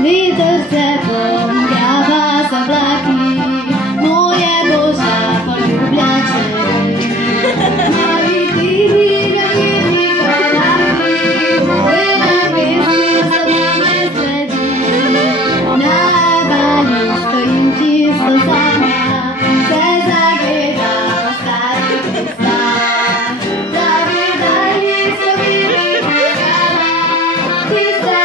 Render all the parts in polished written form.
Вітер тепло вгрява за облаки, моє Боже полюбляче. Навіть ти вірні колаки, ви написні за нами сліди. На балі стоїм тісто сама, це загидала старі пісня. Загидали собі виграла, тісто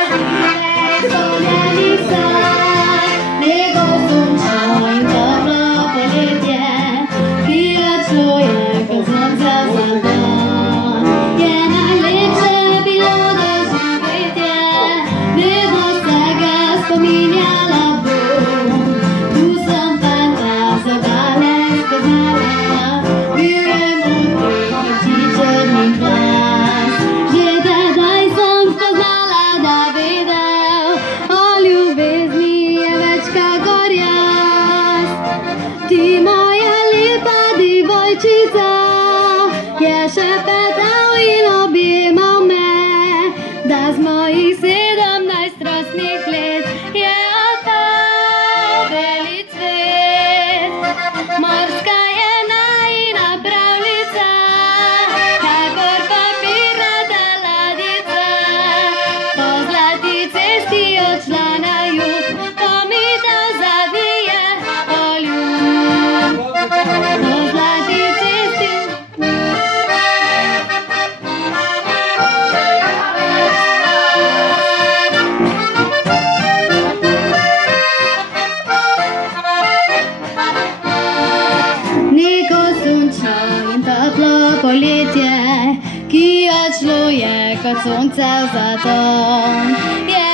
Ty moja lepa djevojčica, je šepetao in objemal me, da z mojih 17 rosnih let je ostal beli cvet. Morska je najina pravljica, kakor papirnata ladjica, po zlati cesti odšla na jug, pomita zadnji je poljub. Po zlati cesti neko sončno in toplo poletje, ki odšlo je kot sonce v zaton.